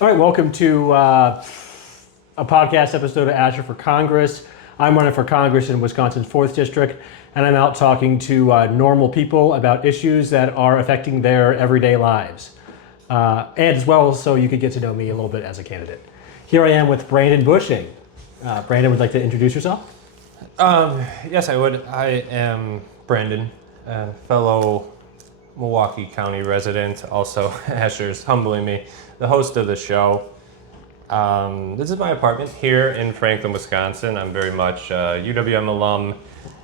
All right, welcome to a podcast episode of Asher for Congress. I'm running for Congress in Wisconsin's 4th District, and I'm out talking to normal people about issues that are affecting their everyday lives. And as well, so you could get to know me a little bit as a candidate. Here I am with Brandon Bushing. Brandon, would you like to introduce yourself? Yes, I would. I am Brandon, a fellow Milwaukee County resident, also Asher's humbling me, the host of the show. This is my apartment here in Franklin, Wisconsin. I'm very much a UWM alum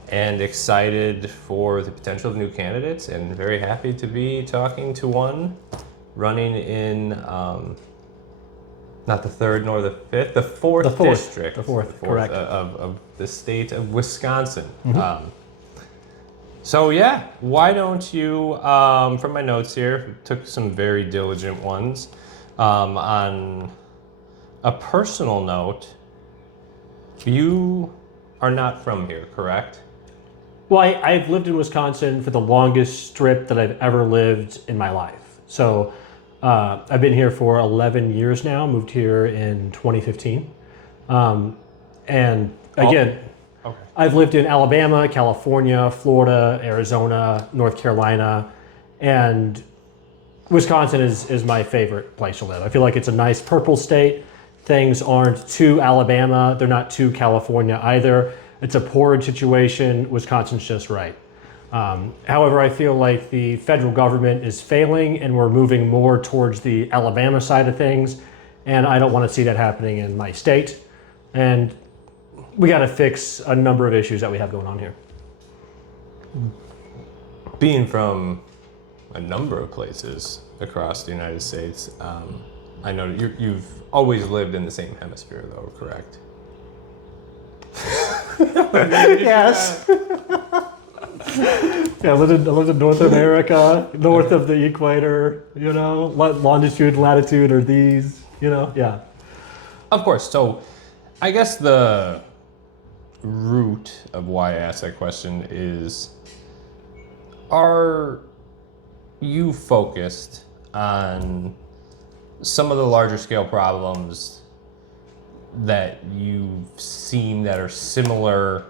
and excited for the potential of new candidates and very happy to be talking to one running in not the 3rd nor the 5th, the 4th district. The fourth, correct. Of the state of Wisconsin. Mm-hmm. So yeah, why don't you, from my notes here, took some very diligent ones. On a personal note, you are not from here, correct? Well, I've lived in Wisconsin for the longest strip that I've ever lived in my life. So I've been here for 11 years now, moved here in 2015. And again, Okay. I've lived in Alabama, California, Florida, Arizona, North Carolina, and Wisconsin is my favorite place to live. I feel like it's a nice purple state. Things aren't too Alabama. They're not too California either. It's a porridge situation. Wisconsin's just right. However, I feel like the federal government is failing and we're moving more towards the Alabama side of things. And I don't want to see that happening in my state. And we got to fix a number of issues that we have going on here. Being from a number of places across the United States, I know you've always lived in the same hemisphere, though, correct? Yes. Yeah, I lived in North America, north of the equator, longitude, latitude are these, yeah. Of course. So I guess the root of why I asked that question is, are you focused on some of the larger scale problems that you've seen that are similar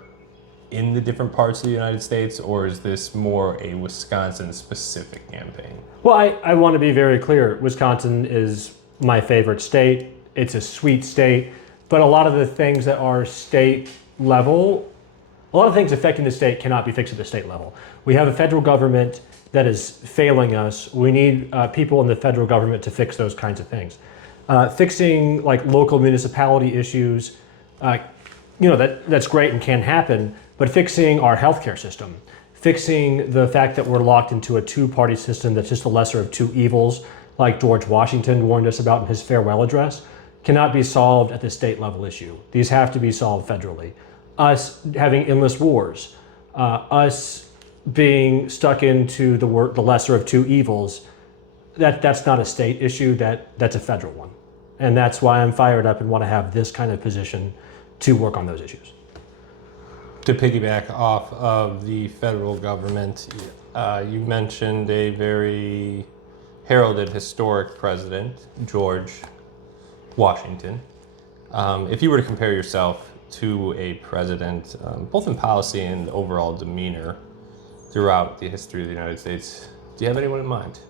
in the different parts of the United States, or is this more a Wisconsin specific campaign? Well, I want to be very clear. Wisconsin is my favorite state. It's a sweet state, but a lot of the things that are state level, a lot of things affecting the state cannot be fixed at the state level. We have a federal government that is failing us. We need people in the federal government to fix those kinds of things. Fixing like local municipality issues, that's great and can happen, but fixing our healthcare system, fixing the fact that we're locked into a two-party system that's just the lesser of two evils, like George Washington warned us about in his farewell address, cannot be solved at the state level issue. These have to be solved federally. Us having endless wars, us being stuck into the lesser of two evils, that's not a state issue, that's a federal one. And that's why I'm fired up and want to have this kind of position to work on those issues. To piggyback off of the federal government, you mentioned a very heralded historic president, George Washington. If you were to compare yourself to a president, both in policy and overall demeanor throughout the history of the United States, do you have anyone in mind?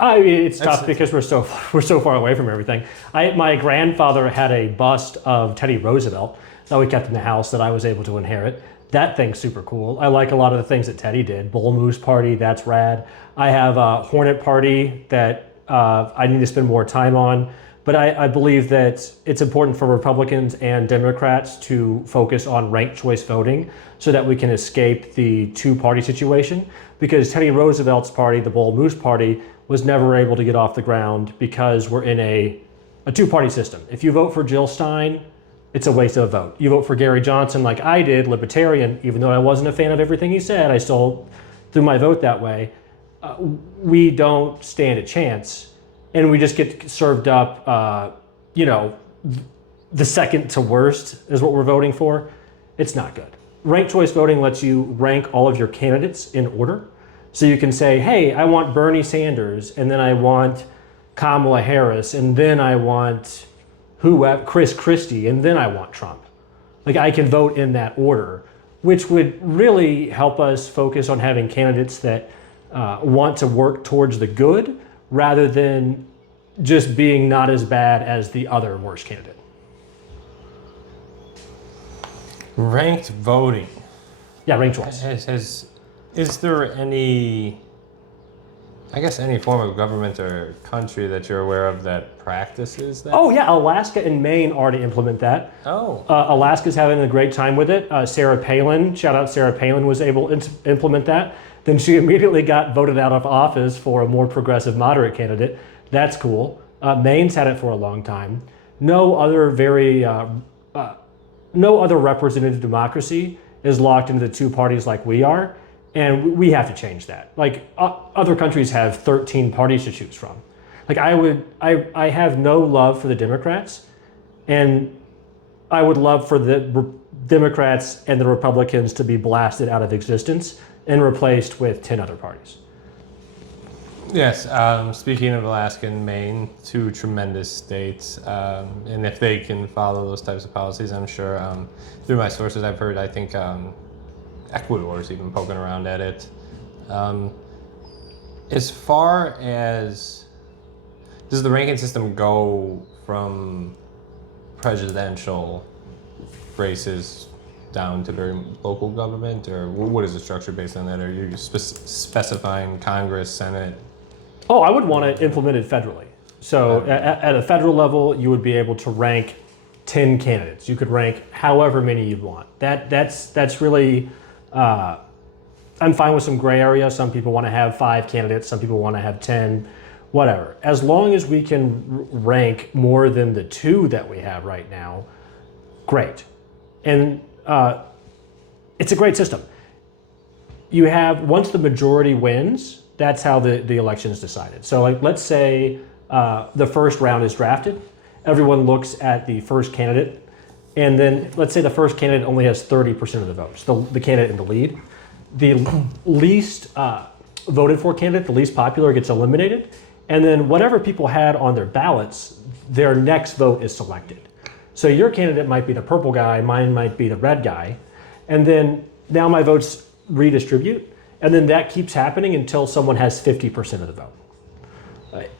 I mean, it's tough because we're so far away from everything. My grandfather had a bust of Teddy Roosevelt that we kept in the house that I was able to inherit. That thing's super cool. I like a lot of the things that Teddy did. Bull Moose Party, that's rad. I have a Hornet Party that I need to spend more time on. But I believe that it's important for Republicans and Democrats to focus on ranked choice voting so that we can escape the two-party situation. Because Teddy Roosevelt's party, the Bull Moose Party, was never able to get off the ground because we're in a two-party system. If you vote for Jill Stein, it's a waste of a vote. You vote for Gary Johnson like I did, Libertarian, even though I wasn't a fan of everything he said, I still threw my vote that way. We don't stand a chance. And we just get served up, the second to worst is what we're voting for. It's not good. Ranked choice voting lets you rank all of your candidates in order. So you can say, hey, I want Bernie Sanders, and then I want, Kamala Harris, and then I want Chris Christie, and then I want Trump. Like I can vote in that order, which would really help us focus on having candidates that want to work towards the good rather than just being not as bad as the other worst candidate. Ranked voting. Yeah, ranked choice. Is there any, I guess, any form of government or country that you're aware of that practices that? Oh yeah, Alaska and Maine already implement that. Oh. Alaska's having a great time with it. Sarah Palin, shout out Sarah Palin, was able to implement that. Then she immediately got voted out of office for a more progressive, moderate candidate. That's cool. Maine's had it for a long time. No other representative democracy is locked into the two parties like we are, and we have to change that. Like other countries have 13 parties to choose from. Like I have no love for the Democrats, and I would love for the Democrats and the Republicans to be blasted out of existence and replaced with 10 other parties. Yes, speaking of Alaska and Maine, two tremendous states, and if they can follow those types of policies, I'm sure, through my sources I've heard, I think Ecuador is even poking around at it. As far as, does the ranking system go from presidential races down to very local government, or what is the structure based on that? Are you specifying Congress, Senate? Oh, I would want to implement it federally. So at a federal level, you would be able to rank 10 candidates. You could rank however many you want. That's really, I'm fine with some gray area. Some people want to have 5 candidates. Some people want to have 10, whatever. As long as we can rank more than the 2 that we have right now, great. And it's a great system. You have, once the majority wins, that's how the election is decided. So like, let's say the first round is drafted. Everyone looks at the first candidate, and then let's say the first candidate only has 30% of the votes, the candidate in the lead. The least voted for candidate, the least popular, gets eliminated, and then whatever people had on their ballots, their next vote is selected. So your candidate might be the purple guy, mine might be the red guy, and then now my votes redistribute, and then that keeps happening until someone has 50% of the vote.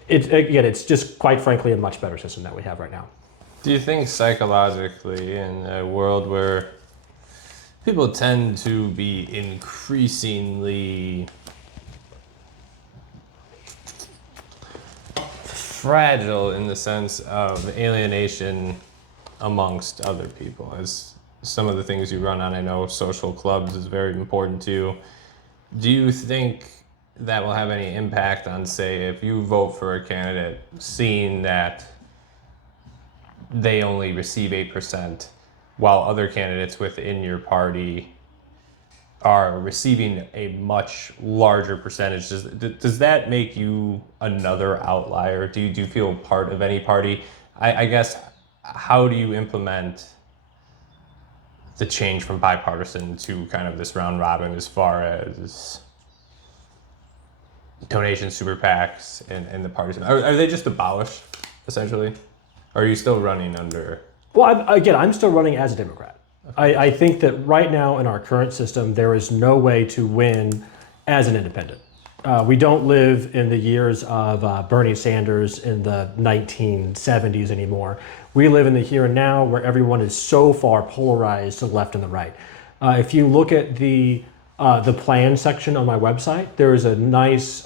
It's just quite frankly a much better system that we have right now. Do you think psychologically, in a world where people tend to be increasingly fragile in the sense of alienation amongst other people, as some of the things you run on, I know social clubs is very important to you. Do you think that will have any impact on, say, if you vote for a candidate, seeing that they only receive 8%, while other candidates within your party are receiving a much larger percentage? Does that make you another outlier? Do you feel part of any party? I guess, how do you implement the change from bipartisan to kind of this round robin as far as donations, super PACs, and the parties? Are they just abolished, essentially? Or are you still running under? Well, I'm still running as a Democrat. Okay. I think that right now in our current system, there is no way to win as an independent. We don't live in the years of Bernie Sanders in the 1970s anymore. We live in the here and now, where everyone is so far polarized to the left and the right. If you look at the plan section on my website, there is a nice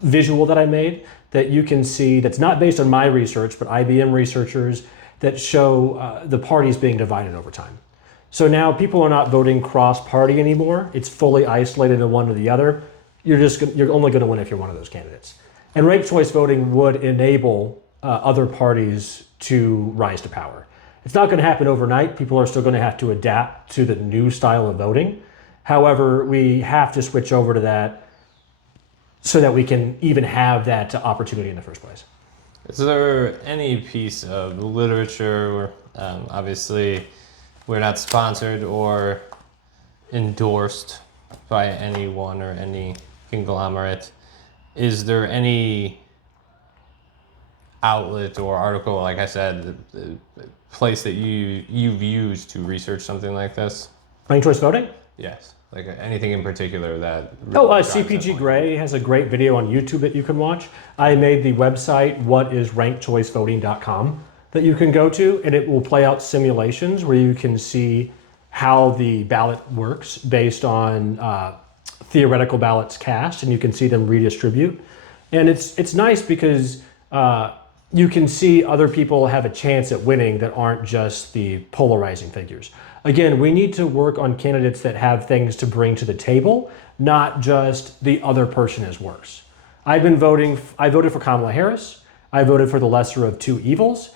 visual that I made that you can see that's not based on my research, but IBM researchers that show the parties being divided over time. So now people are not voting cross-party anymore. It's fully isolated in one or the other. You're only going to win if you're one of those candidates. And ranked choice voting would enable other parties to rise to power. It's not going to happen overnight. People are still going to have to adapt to the new style of voting. However, we have to switch over to that so that we can even have that opportunity in the first place. Is there any piece of literature, obviously we're not sponsored or endorsed by anyone or any conglomerate, is there any outlet or article, like I said, the place that you've used to research something like this? Ranked choice voting? Yes. Like anything in particular that Oh, really drives that CPG point? Gray has a great video on YouTube that you can watch. I made the website whatisrankedchoicevoting.com that you can go to, and it will play out simulations where you can see how the ballot works based on theoretical ballots cast, and you can see them redistribute. And it's nice because you can see other people have a chance at winning that aren't just the polarizing figures. Again, we need to work on candidates that have things to bring to the table, not just the other person is worse. I voted for Kamala Harris. I voted for the lesser of two evils.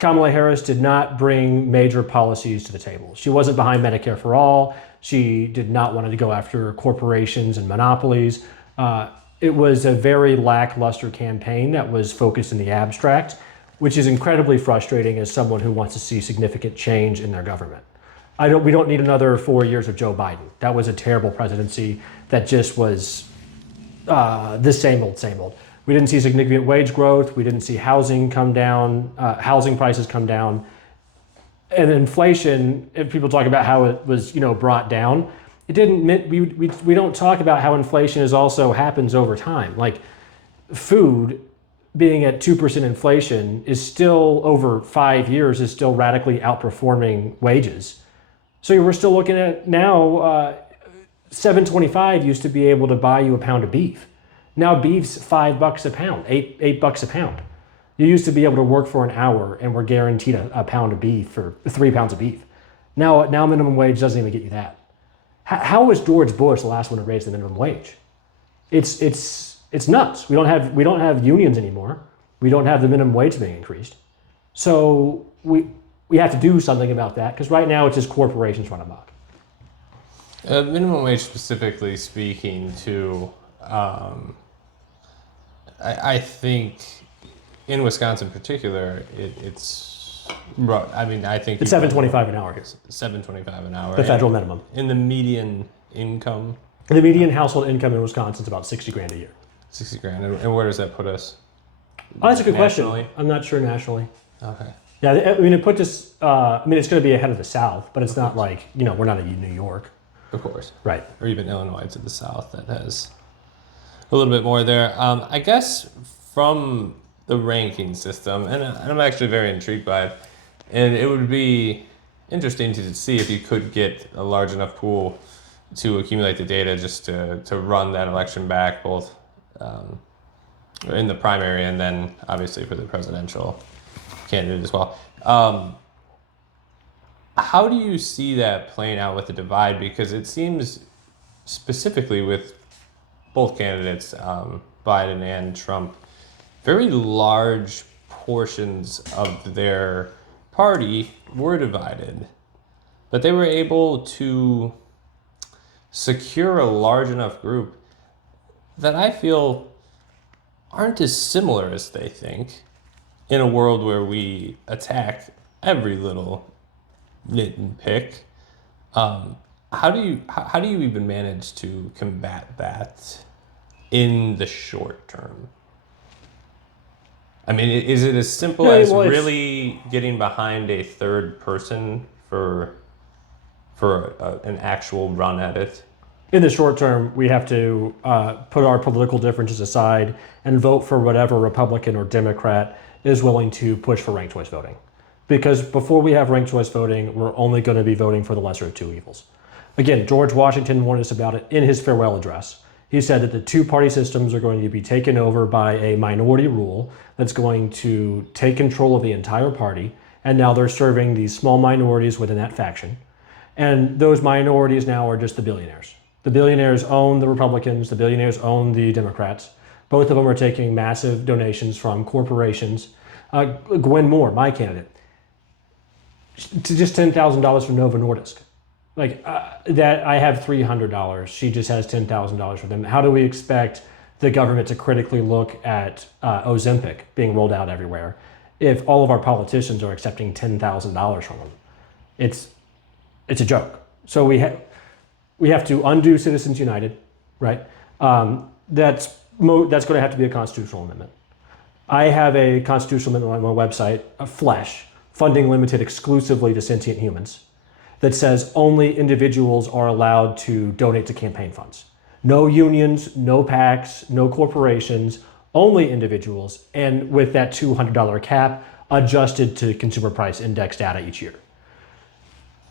Kamala Harris did not bring major policies to the table. She wasn't behind Medicare for all. She did not want to go after corporations and monopolies. It was a very lackluster campaign that was focused in the abstract, which is incredibly frustrating as someone who wants to see significant change in their government. We don't need another 4 years of Joe Biden. That was a terrible presidency that just was the same old, same old. We didn't see significant wage growth. We didn't see housing come down, housing prices come down. And inflation, if people talk about how it was, brought down, it didn't, we don't talk about how inflation is also happens over time. Like food being at 2% inflation is still over 5 years is still radically outperforming wages. So we're still looking at now, $7.25 used to be able to buy you a pound of beef. Now beef's $5 a pound, eight bucks a pound. You used to be able to work for an hour and were guaranteed a pound of beef or 3 pounds of beef. Now minimum wage doesn't even get you that. How was George Bush the last one to raise the minimum wage? It's nuts. We don't have unions anymore. We don't have the minimum wage being increased. So we have to do something about that because right now it's just corporations run amok. Minimum wage specifically speaking to, I think in Wisconsin in particular, it's, I mean, I think It's $7.25 an hour here, $7.25 an hour. the federal minimum. In the median income, The median household income in Wisconsin is about 60 grand a year. 60 grand. And where does that put us? Oh, that's a good Nationally? question. I'm not sure nationally. Okay. Yeah, I mean, it put this. It's going to be ahead of the South, but it's not like we're not in New York, Of course. right? Or even Illinois to the south that has a little bit more there. I guess from the ranking system, and I'm actually very intrigued by it, and it would be interesting to see if you could get a large enough pool to accumulate the data just to run that election back, both in the primary and then obviously for the presidential candidate as well. How do you see that playing out with the divide? Because it seems specifically with both candidates, Biden and Trump, very large portions of their party were divided, but they were able to secure a large enough group that I feel aren't as similar as they think in a world where we attack every little nit and pick. How do you even manage to combat that in the short term? I mean, is it as simple as really getting behind a third person for an actual run at it? In the short term, we have to put our political differences aside and vote for whatever Republican or Democrat is willing to push for ranked choice voting. Because before we have ranked choice voting, we're only going to be voting for the lesser of two evils. Again, George Washington warned us about it in his farewell address. He said that the two-party systems are going to be taken over by a minority rule that's going to take control of the entire party, and now they're serving these small minorities within that faction. And those minorities now are just the billionaires. The billionaires own the Republicans, the billionaires own the Democrats. Both of them are taking massive donations from corporations. Gwen Moore, my candidate, to just $10,000 from Novo Nordisk. That I have $300. She just has $10,000 for them. How do we expect the government to critically look at Ozempic being rolled out everywhere if all of our politicians are accepting $10,000 from them? It's a joke. So we have to undo Citizens United, right? That's going to have to be a constitutional amendment. I have a constitutional amendment on my website, a Flesh, funding limited exclusively to sentient humans, that says only individuals are allowed to donate to campaign funds. No unions, no PACs, no corporations, only individuals, and with that $200 cap adjusted to consumer price index data each year.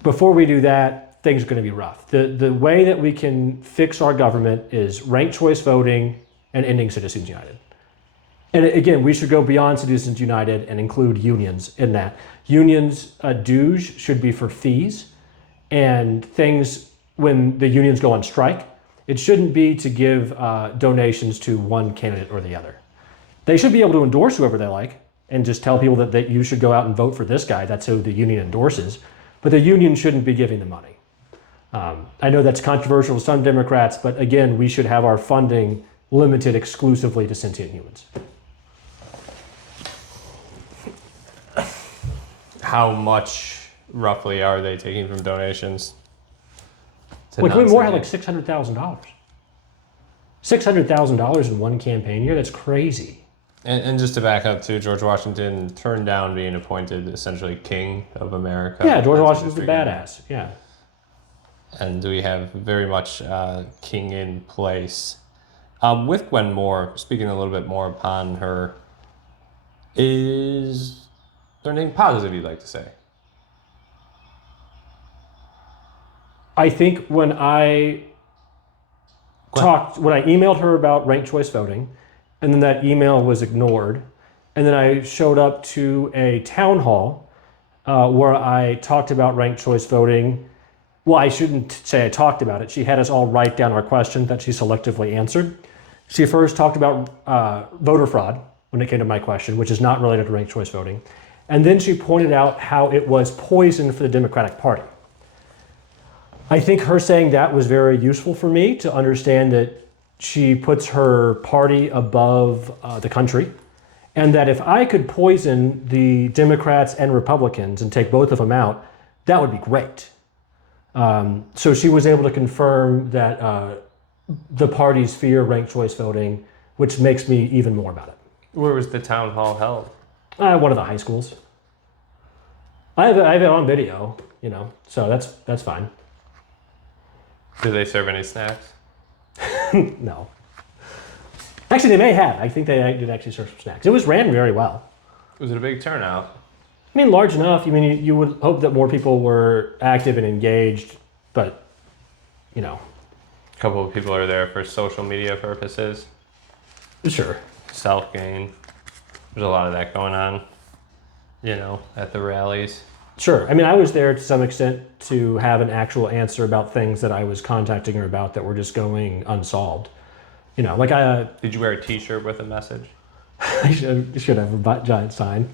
Before we do that, things are going to be rough. The way that we can fix our government is ranked choice voting and ending Citizens United. And again, we should go beyond Citizens United and include unions in that. Unions' dues should be for fees and things when the unions go on strike. It shouldn't be to give donations to one candidate or the other. They should be able to endorse whoever they like and just tell people that you should go out and vote for this guy. That's who the union endorses. But the union shouldn't be giving the money. I know that's controversial to some Democrats, but again, we should have our funding limited exclusively to sentient humans. How much roughly are they taking from donations? Like Whitmore had like $600,000. $600,000 in one campaign year? That's crazy. And just to back up too, George Washington turned down being appointed essentially king of America. Yeah, George Washington's a badass. Yeah. And we have very much king in place. With Gwen Moore, speaking a little bit more upon her, is there anything positive you'd like to say? I think when I emailed her about ranked choice voting, and then that email was ignored, and then I showed up to a town hall where I talked about ranked choice voting. Well, I shouldn't say I talked about it. She had us all write down our questions that she selectively answered. She first talked about voter fraud when it came to my question, which is not related to ranked choice voting. And then she pointed out how it was poison for the Democratic Party. I think her saying that was very useful for me to understand that she puts her party above the country, and that if I could poison the Democrats and Republicans and take both of them out, that would be great. So she was able to confirm that the parties fear ranked choice voting, which makes me even more about it. Where was the town hall held? One of the high schools. I have it on video, so that's fine. Do they serve any snacks? No. Actually, they may have. I think they did actually serve some snacks. It was ran very well. Was it a big turnout? I mean, large enough. You would hope that more people were active and engaged, but, A couple of people are there for social media purposes. Sure. Self-gain. There's a lot of that going on, at the rallies. Sure. I mean, I was there to some extent to have an actual answer about things that I was contacting her about that were just going unsolved. Did you wear a T-shirt with a message? I should have a giant sign.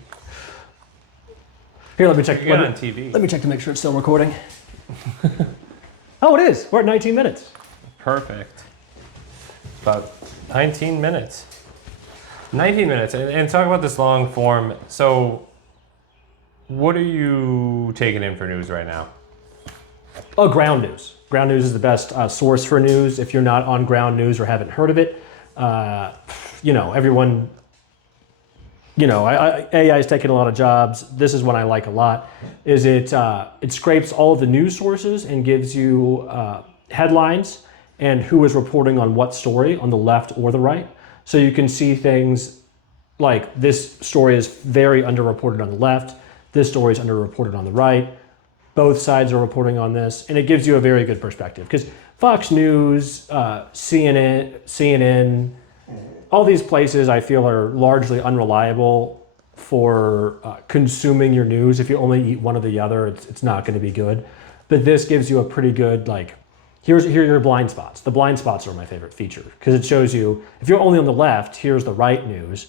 Here, let me check. You got it on TV. Let me check to make sure it's still recording. Oh, it is. We're at 19 minutes. Perfect. About 19 minutes. 19 minutes. And talk about this long form. So, what are you taking in for news right now? Oh, ground news. Ground news is the best source for news. If you're not on ground news or haven't heard of it, everyone, AI is taking a lot of jobs. This is what I like a lot. Is it scrapes all of the news sources and gives you headlines and who is reporting on what story on the left or the right. So you can see things like this story is very underreported on the left. This story is underreported on the right. Both sides are reporting on this, and it gives you a very good perspective. Because Fox News, CNN, all these places I feel are largely unreliable for consuming your news. If you only eat one or the other, it's not going to be good. But this gives you a pretty good, here are your blind spots. The blind spots are my favorite feature because it shows you, if you're only on the left, here's the right news.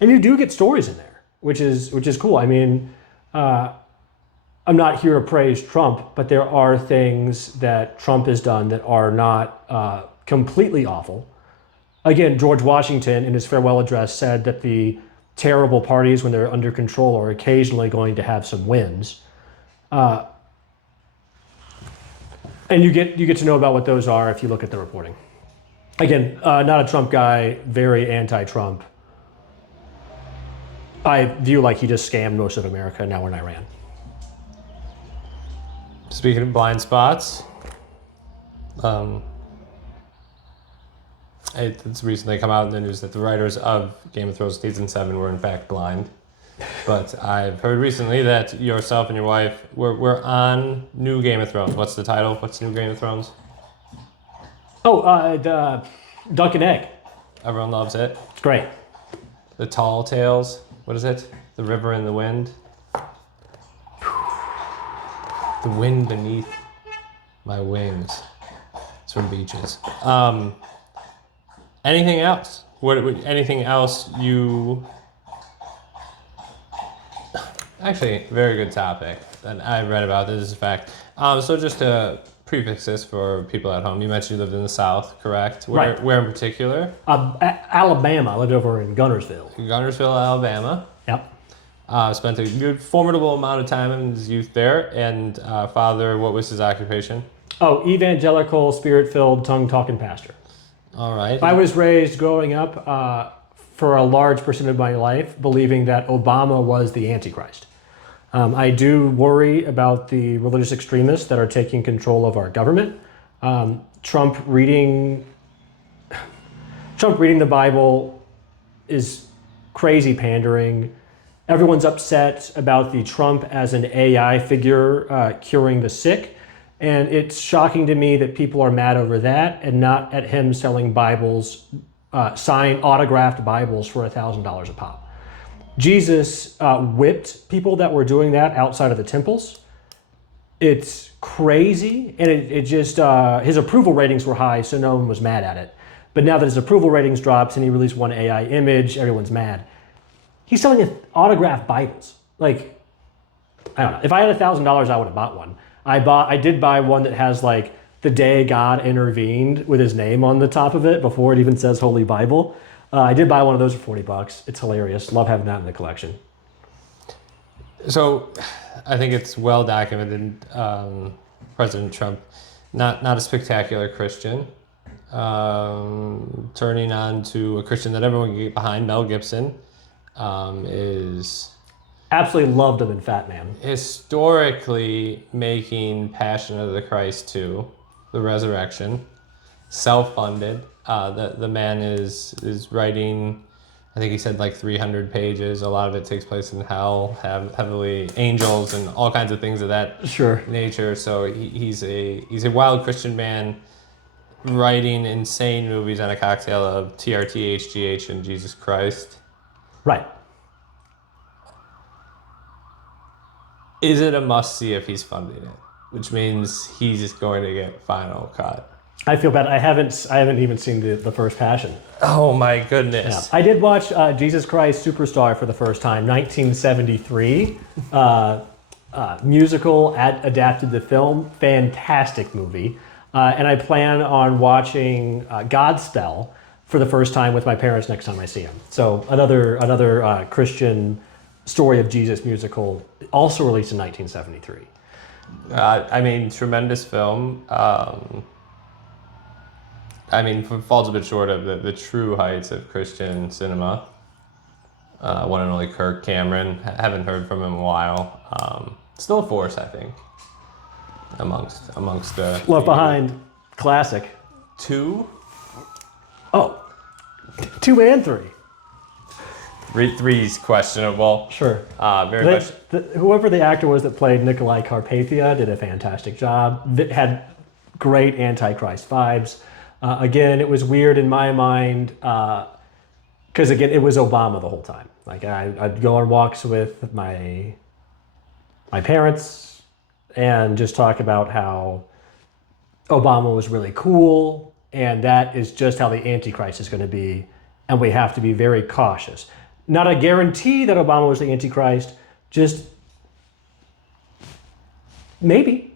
And you do get stories in there, which is cool. I mean, I'm not here to praise Trump, but there are things that Trump has done that are not completely awful. Again, George Washington in his farewell address said that the terrible parties, when they're under control, are occasionally going to have some wins. And you get to know about what those are if you look at the reporting. Again, not a Trump guy, very anti-Trump. I view like he just scammed most of America. Now we're in Iran. Speaking of blind spots, it's recently come out in the news that the writers of Game of Thrones season 7 were in fact blind. But I've heard recently that yourself and your wife were on new Game of Thrones. What's the title? What's new Game of Thrones? Oh, the Duck and Egg. Everyone loves it. It's great. The Tall Tales. What is it? The River and the Wind. The wind beneath my wings. It's from Beaches. Anything else? Anything else you... Actually, very good topic that I read about. This is a fact. So just to prefix this for people at home, you mentioned you lived in the South, correct? Right. Where in particular? Alabama. I lived over in Gunnersville. Gunnersville, Alabama. Yep. Spent a good, formidable amount of time in his youth there. And father, what was his occupation? Oh, evangelical, spirit-filled, tongue-talking pastor. All right. I was raised growing up for a large percent of my life believing that Obama was the Antichrist. I do worry about the religious extremists that are taking control of our government. Trump reading the Bible is crazy pandering. Everyone's upset about the Trump as an AI figure curing the sick. And it's shocking to me that people are mad over that and not at him selling Bibles, signed autographed Bibles for $1,000 a pop. Jesus whipped people that were doing that outside of the temples. It's crazy, and it just, his approval ratings were high, so no one was mad at it. But now that his approval ratings dropped and he released one AI image, everyone's mad. He's selling autographed Bibles. Like, I don't know. If I had $1,000, I would have bought one. I did buy one that has like the day God intervened with his name on the top of it before it even says Holy Bible. I did buy one of those for $40. It's hilarious. Love having that in the collection. So, I think it's well documented. President Trump, not a spectacular Christian, turning on to a Christian that everyone can get behind, Mel Gibson, is Absolutely loved him in Fat Man. historically making Passion of the Christ 2, The Resurrection, self-funded. The man is writing, I think he said like 300 pages. A lot of it takes place in hell, have heavily angels and all kinds of things of that Sure. nature. So he's a wild Christian man writing insane movies on a cocktail of TRT, HGH, and Jesus Christ. Right. Is it a must-see if he's funding it? Which means he's just going to get Final Cut. I feel bad. I haven't even seen the first Passion. Oh my goodness. Yeah. I did watch Jesus Christ Superstar for the first time, 1973. Musical adapted the film. Fantastic movie. And I plan on watching Godspell for the first time with my parents next time I see them. So another Christian story of Jesus musical, also released in 1973. I mean, tremendous film. I mean, falls a bit short of the true heights of Christian cinema. One and only Kirk Cameron. Haven't heard from him in a while. Still a force, I think, amongst the... Left Behind, classic. 2? Oh, 2 and 3. 3's questionable. Sure. Very much. Whoever the actor was that played Nikolai Carpathia did a fantastic job. It had great Antichrist vibes. Again, it was weird in my mind because again, it was Obama the whole time. Like I'd go on walks with my parents and just talk about how Obama was really cool, and that is just how the Antichrist is going to be, and we have to be very cautious. Not a guarantee that Obama was the Antichrist, just maybe,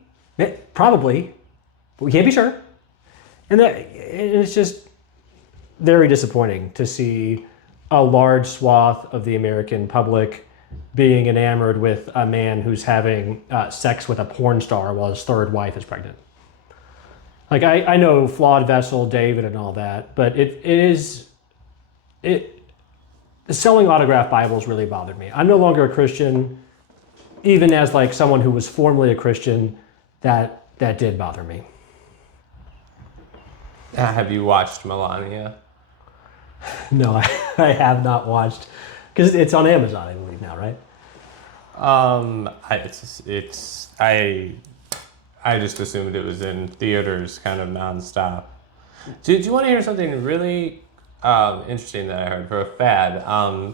probably, but we can't be sure. And it's just very disappointing to see a large swath of the American public being enamored with a man who's having sex with a porn star while his third wife is pregnant. Like I know flawed vessel, David, and all that, but selling autographed Bibles really bothered me. I'm no longer a Christian, even as like someone who was formerly a Christian, that did bother me. Have you watched Melania? No, I have not watched, because it's on Amazon, I believe now, right? I just assumed it was in theaters kind of nonstop. Do you want to hear something really interesting that I heard for a fad?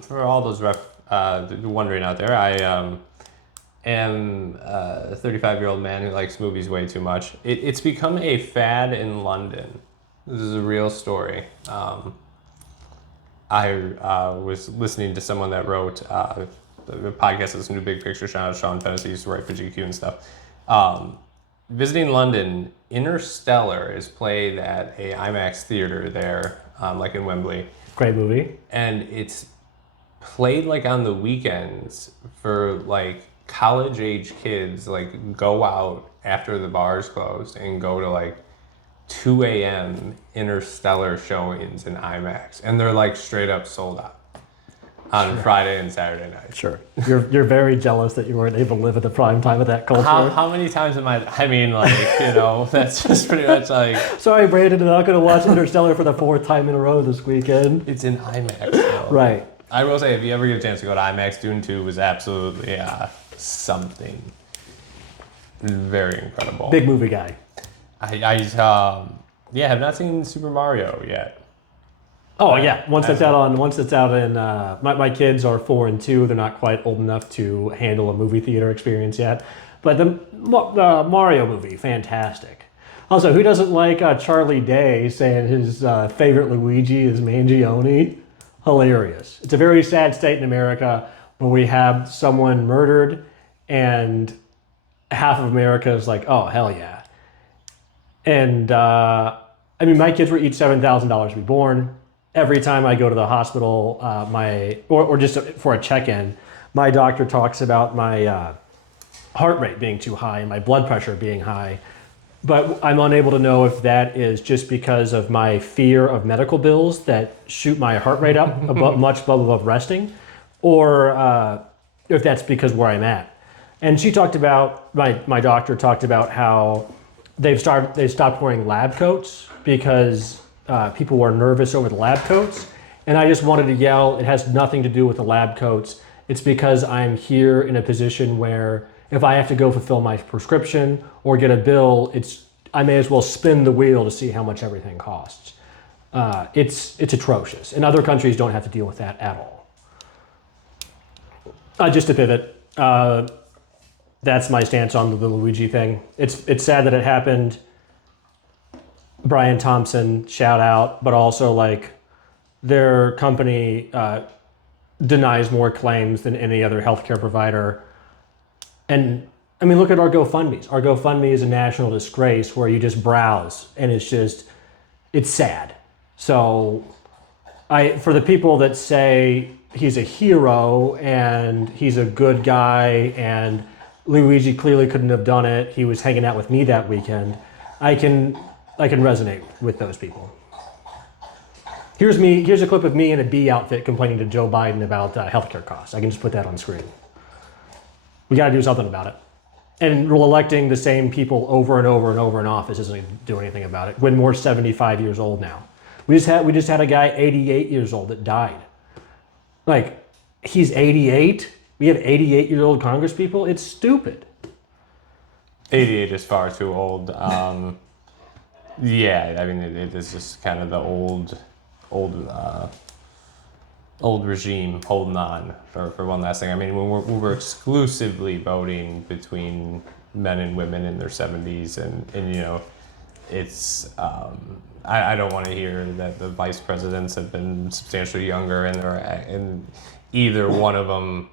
For all those wondering out there, I am a 35-year-old man who likes movies way too much. It's become a fad in London. This is a real story. I was listening to someone that wrote the podcast, this new Big Picture. Shout out Sean Fennessy, used to write for GQ and stuff. Visiting London, Interstellar is played at a IMAX theater there, like in Wembley. Great movie. And it's played like on the weekends for like college age kids, like go out after the bars closed and go to like 2 a.m. Interstellar showings in IMAX. And they're like straight up sold out on Friday and Saturday night. Sure. You're very jealous that you weren't able to live at the prime time of that culture. How many times I mean, like, you know, that's just pretty much like... Sorry, Brandon, I'm not going to watch Interstellar for the 4th time in a row this weekend. It's in IMAX, though. Right. I will say, if you ever get a chance to go to IMAX, Dune 2 was absolutely something very incredible. Big movie guy. I have not seen Super Mario yet. Oh yeah, once it's out in my kids are 4 and 2. They're not quite old enough to handle a movie theater experience yet. But the Mario movie, fantastic. Also, who doesn't like Charlie Day saying his favorite Luigi is Mangione? Hilarious. It's a very sad state in America where we have someone murdered and half of America is like, oh hell yeah. And I mean, my kids were each $7,000 to be born. Every time I go to the hospital, or just for a check-in, my doctor talks about my heart rate being too high and my blood pressure being high. But I'm unable to know if that is just because of my fear of medical bills that shoot my heart rate up much above resting, or if that's because where I'm at. And she talked about, my doctor talked about how they stopped wearing lab coats because people were nervous over the lab coats. And I just wanted to yell, it has nothing to do with the lab coats. It's because I'm here in a position where if I have to go fulfill my prescription or get a bill, I may as well spin the wheel to see how much everything costs. It's atrocious. And other countries don't have to deal with that at all. Just to pivot, that's my stance on the Luigi thing. It's sad that it happened. Brian Thompson, shout out, but also like their company denies more claims than any other healthcare provider. And I mean, look at our GoFundMes. Our GoFundMe is a national disgrace where you just browse and it's sad. So for the people that say he's a hero and he's a good guy and Luigi clearly couldn't have done it, he was hanging out with me that weekend, I can resonate with those people. Here's a clip of me in a bee outfit complaining to Joe Biden about healthcare costs. I can just put that on screen. We got to do something about it. And electing the same people over and over and over in office isn't going to do anything about it. Whitmore's 75 years old now. We just had a guy 88 years old that died. Like, he's 88? We have 88-year-old Congress people? It's stupid. 88 is far too old. Yeah, I mean, it is just kind of the old regime holding on for one last thing. I mean, when we're exclusively voting between men and women in their 70s, and you know, it's I don't want to hear that the vice presidents have been substantially younger and either one of them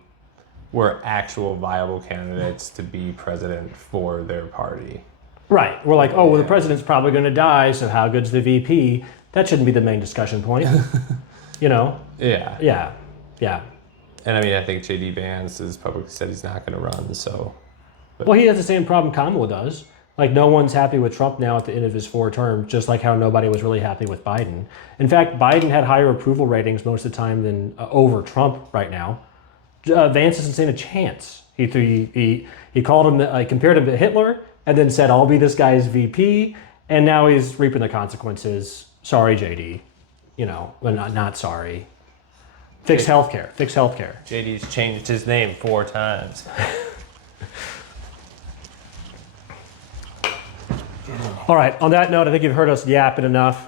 were actual viable candidates to be president for their party. Right. We're like, oh, well, the president's probably going to die, so how good's the VP? That shouldn't be the main discussion point. You know? Yeah. Yeah. Yeah. And I mean, I think J.D. Vance has publicly said he's not going to run, so. Well, he has the same problem Kamala does. Like no one's happy with Trump now at the end of his 4 terms, just like how nobody was really happy with Biden. In fact, Biden had higher approval ratings most of the time than over Trump right now. Vance hasn't seen a chance. He called him, compared him to Hitler, and then said, "I'll be this guy's VP," and now he's reaping the consequences. Sorry, JD. Well, not sorry. Fix healthcare. Fix healthcare. JD's changed his name 4 times. All right. On that note, I think you've heard us yapping enough.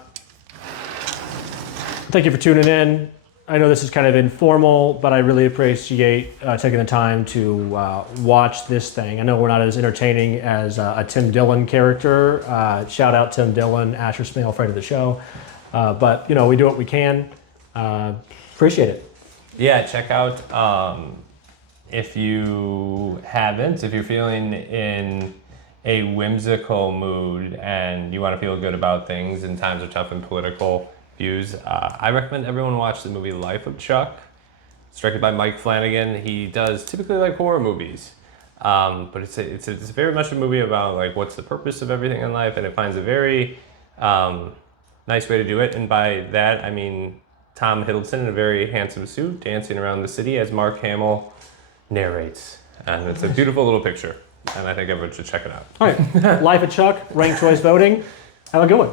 Thank you for tuning in. I know this is kind of informal, but I really appreciate taking the time to watch this thing. I know we're not as entertaining as a Tim Dillon character. Shout out Tim Dillon, Asher Smale, friend of the show. But we do what we can. Appreciate it. Yeah, check out if you're feeling in a whimsical mood and you want to feel good about things and times are tough and political views, I recommend everyone watch the movie Life of Chuck. It's directed by Mike Flanagan. He does typically like horror movies, but it's very much a movie about like what's the purpose of everything in life, and it finds a very nice way to do it. And by that I mean Tom Hiddleston in a very handsome suit dancing around the city as Mark Hamill narrates, and it's a beautiful little picture, and I think everyone should check it out. All right. Life of Chuck, ranked choice voting. Have a good one.